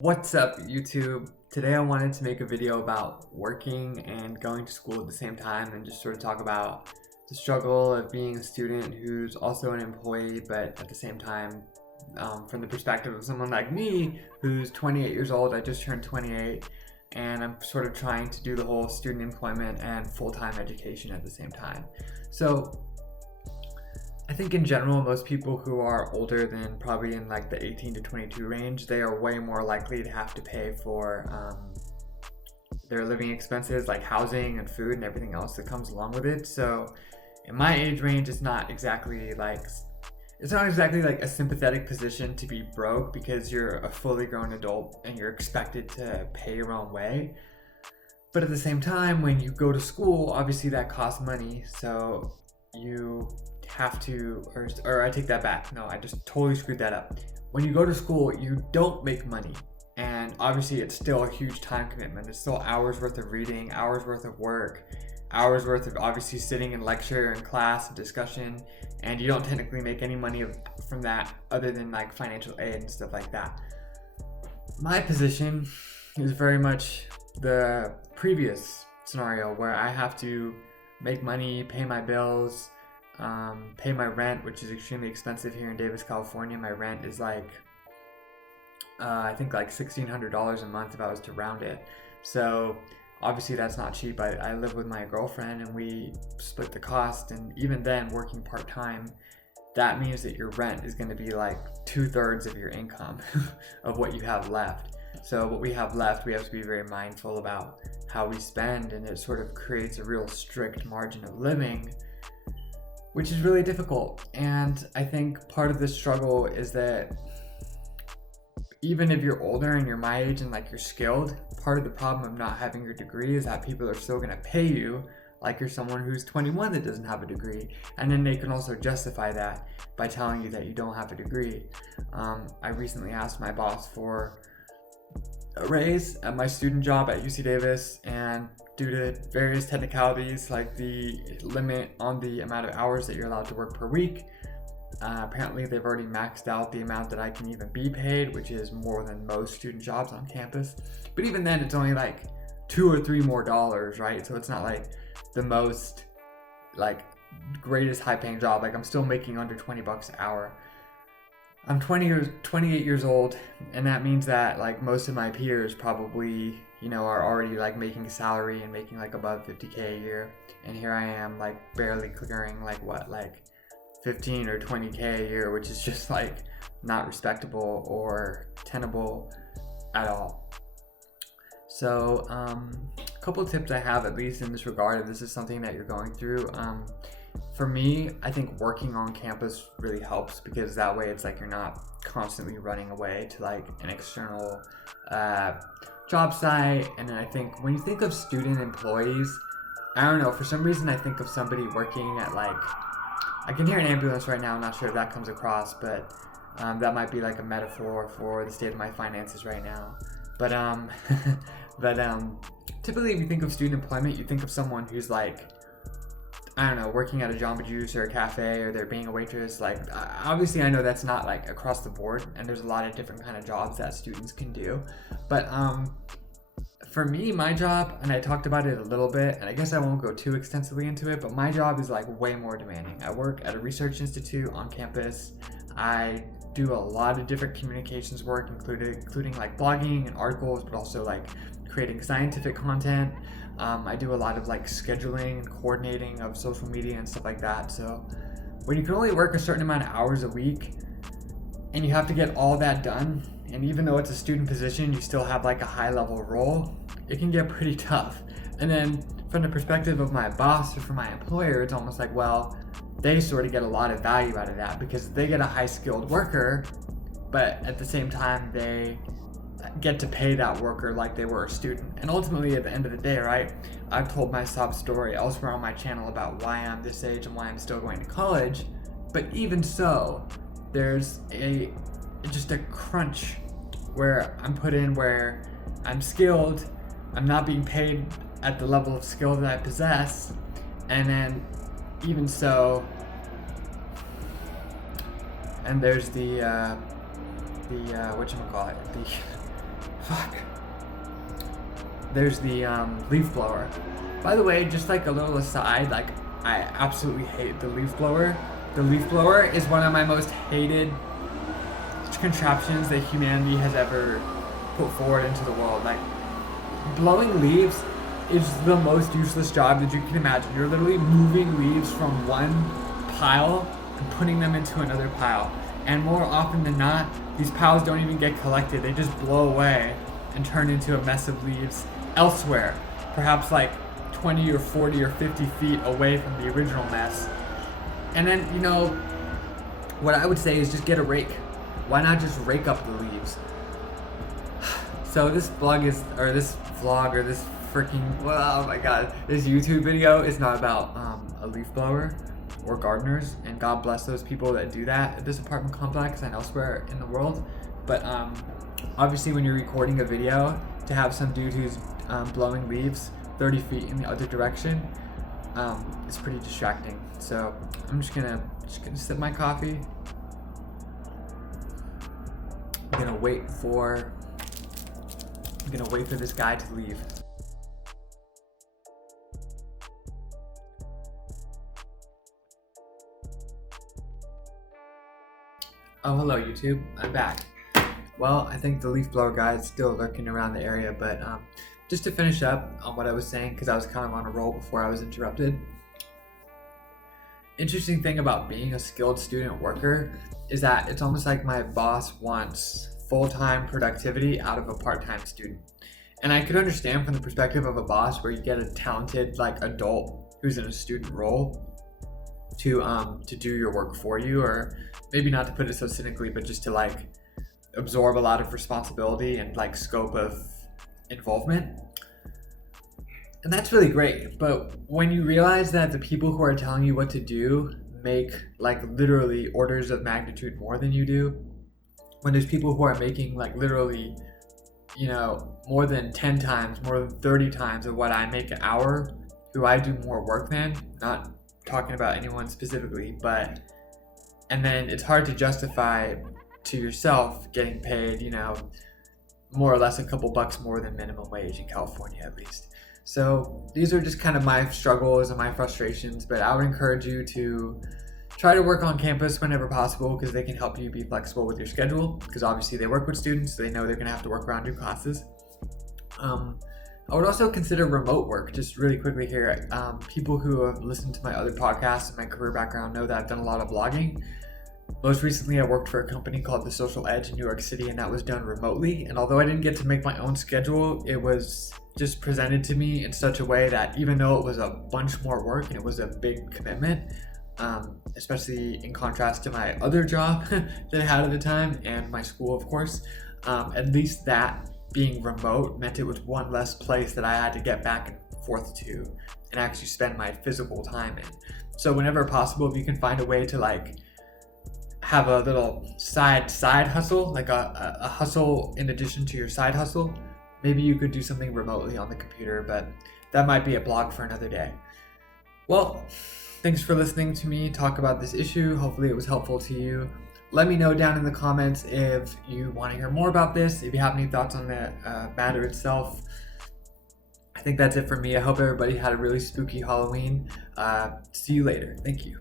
What's up, YouTube? Today I wanted to make a video about working and going to school at the same time and just sort of talk about the struggle of being a student who's also an employee, but at the same time, from the perspective of someone like me who's 28 years old. I just turned 28 and I'm sort of trying to do the whole student employment and full-time education at the same time. So I think in general, most people who are older than probably in like the 18 to 22 range, they are way more likely to have to pay for their living expenses like housing and food and everything else that comes along with it. So in my age range, it's not exactly like a sympathetic position to be broke because you're a fully grown adult and you're expected to pay your own way. But at the same time, when you go to school, obviously that costs money. So you have to, or I take that back. No, I just totally screwed that up. When you go to school, you don't make money. And obviously it's still a huge time commitment. It's still hours worth of reading, hours worth of work, hours worth of obviously sitting in lecture and class and discussion. And you don't technically make any money from that other than like financial aid and stuff like that. My position is very much the previous scenario where I have to make money, pay my bills, pay my rent, which is extremely expensive here in Davis, California. My rent is like, I think like $1,600 a month if I was to round it. So obviously that's not cheap. I live with my girlfriend and we split the cost. And even then, working part-time, that means that your rent is going to be like 2/3 of your income of what you have left. So what we have left, we have to be very mindful about how we spend, and it sort of creates a real strict margin of living, which is really difficult. And I think part of the struggle is that even if you're older and you're my age and like you're skilled, part of the problem of not having your degree is that people are still going to pay you like you're someone who's 21 that doesn't have a degree. And then they can also justify that by telling you that you don't have a degree. I recently asked my boss for a raise at my student job at UC Davis, and due to various technicalities like the limit on the amount of hours that you're allowed to work per week, apparently they've already maxed out the amount that I can even be paid, which is more than most student jobs on campus. But even then, it's only like $2 or $3 more, right? So it's not like the most like greatest high paying job. Like I'm still making under 20 bucks an hour. I'm 28 years old, and that means that like most of my peers probably, are already like making a salary and making like above 50K a year. And here I am like barely clearing like 15 or 20K a year, which is just like not respectable or tenable at all. So a couple of tips I have, at least in this regard, if this is something that you're going through. For me, I think working on campus really helps because that way it's like you're not constantly running away to like an external job site. And then I think when you think of student employees, I don't know, for some reason I think of somebody working at like, I can hear an ambulance right now, I'm not sure if that comes across, but that might be like a metaphor for the state of my finances right now. But typically if you think of student employment, you think of someone who's like, I don't know, working at a Jamba Juice or a cafe, or they're being a waitress. Like, obviously I know that's not like across the board, and there's a lot of different kind of jobs that students can do. But for me, my job, and I talked about it a little bit, and I guess I won't go too extensively into it, but my job is like way more demanding. I work at a research institute on campus. I do a lot of different communications work, including like blogging and articles, but also like creating scientific content. I do a lot of like scheduling and coordinating of social media and stuff like that. So when you can only work a certain amount of hours a week and you have to get all that done, and even though it's a student position, you still have like a high level role, it can get pretty tough. And then from the perspective of my boss or from my employer, it's almost like, well, they sort of get a lot of value out of that because they get a high skilled worker, but at the same time they get to pay that worker like they were a student. And ultimately at the end of the day, right, I've told my sob story elsewhere on my channel about why I'm this age and why I'm still going to college, but even so, there's just a crunch where I'm put in, where I'm skilled, I'm not being paid at the level of skill that I possess, and then even so, and there's the whatchamacallit, fuck. There's the leaf blower. By the way, just like a little aside, like I absolutely hate the leaf blower. The leaf blower is one of my most hated contraptions that humanity has ever put forward into the world. Like, blowing leaves is the most useless job that you can imagine. You're literally moving leaves from one pile and putting them into another pile. And more often than not, these piles don't even get collected. They just blow away and turn into a mess of leaves elsewhere, perhaps like 20 or 40 or 50 feet away from the original mess. And then, you know, what I would say is just get a rake. Why not just rake up the leaves? So this vlog is, or this vlog, or this freaking, well, oh my god, this YouTube video is not about a leaf blower or gardeners, and God bless those people that do that at this apartment complex and elsewhere in the world. But obviously when you're recording a video, to have some dude who's blowing leaves 30 feet in the other direction, it's pretty distracting. So I'm just gonna sip my coffee. I'm gonna wait for this guy to leave. Oh, hello YouTube, I'm back. Well, I think the leaf blower guy is still lurking around the area, but just to finish up on what I was saying, because I was kind of on a roll before I was interrupted. Interesting thing about being a skilled student worker is that it's almost like my boss wants full-time productivity out of a part-time student. And I could understand from the perspective of a boss where you get a talented like adult who's in a student role to do your work for you, or maybe not to put it so cynically, but just to like absorb a lot of responsibility and like scope of involvement. And that's really great. But when you realize that the people who are telling you what to do make like literally orders of magnitude more than you do, when there's people who are making like literally, you know, more than 10 times, more than 30 times of what I make an hour, who I do more work than, not talking about anyone specifically, but, and then it's hard to justify to yourself getting paid, you know, more or less a couple bucks more than minimum wage in California at least. So these are just kind of my struggles and my frustrations, but I would encourage you to try to work on campus whenever possible, because they can help you be flexible with your schedule, because obviously they work with students, so they know they're going to have to work around your classes. I would also consider remote work, just really quickly here. People who have listened to my other podcasts and my career background know that I've done a lot of blogging. Most recently, I worked for a company called The Social Edge in New York City, and that was done remotely. And although I didn't get to make my own schedule, it was just presented to me in such a way that even though it was a bunch more work and it was a big commitment, especially in contrast to my other job that I had at the time and my school, of course, at least that being remote meant it was one less place that I had to get back and forth to and actually spend my physical time in. So whenever possible, if you can find a way to like have a little side hustle, like a hustle in addition to your side hustle, maybe you could do something remotely on the computer, but that might be a blog for another day. Well, thanks for listening to me talk about this issue. Hopefully it was helpful to you. Let me know down in the comments if you want to hear more about this, if you have any thoughts on the matter itself. I think that's it for me. I hope everybody had a really spooky Halloween. See you later. Thank you.